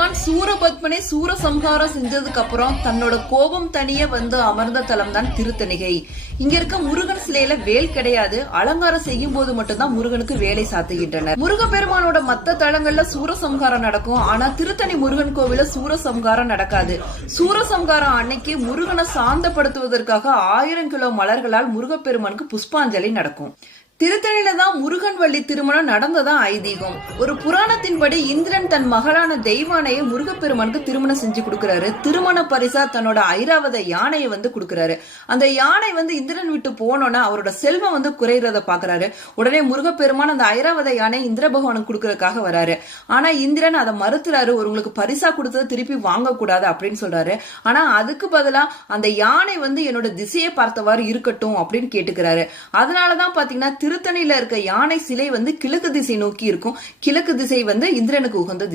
முருகப்பெருமான் சூரபத்மனை சூரசம்ஹாரம் செஞ்சதுக்கு அப்புறம் தன்னோட கோபம் தனியே வந்து அமர்ந்த தலம் தான் திருத்தணிகை. இங்க இருக்க முருகன் சிலையில வேல் கிடையாது. அலங்காரம் செய்யும் போது மட்டும்தான் முருகனுக்கு வேலை சாத்துகின்றனர். முருகப்பெருமானோட மத்த தலங்கள்ல சூரசம்ஹாரம் நடக்கும். ஆனா திருத்தணி முருகன் கோவில சூரசம்ஹாரம் நடக்காது. சூரசம்ஹாரம் அன்னைக்கு முருகனை சாந்தப்படுத்துவதற்காக 1000 கிலோ மலர்களால் முருகப்பெருமானுக்கு புஷ்பாஞ்சலி நடக்கும். திருத்தணியில தான் முருகன் வள்ளி திருமணம் நடந்ததா ஐதீகம். ஒரு புராணத்தின்படி இந்திரன் தன் மகளான தெய்வானையை முருகப்பெருமானுக்கு திருமணம் செஞ்சு கொடுக்கிறாரு. திருமண பரிசா தன்னோட ஐராவத யானையை வந்து கொடுக்கிறாரு. அந்த யானை வந்து இந்திரன் விட்டு போனோன்னா அவரோட செல்வம் வந்து குறைறத பாக்குறாரு. உடனே முருகப்பெருமான் அந்த ஐராவத யானை இந்திர பகவானுக்கு கொடுக்கறதுக்காக வராரு. ஆனா இந்திரன் அதை மறுத்துறாரு. உங்களுக்கு பரிசா கொடுத்ததை திருப்பி வாங்க கூடாது அப்படின்னு சொல்றாரு. ஆனா அதுக்கு பதிலா அந்த யானை வந்து என்னோட திசையை பார்த்தவாறு இருக்கட்டும் அப்படின்னு கேட்டுக்கிறாரு. அதனாலதான் பாத்தீங்கன்னா திருத்தணியில இருக்க யானை சிலை வந்து கிழக்கு திசை நோக்கி இருக்கும். கிழக்கு திசை வந்து இந்திரனுக்கு உகந்த திசை.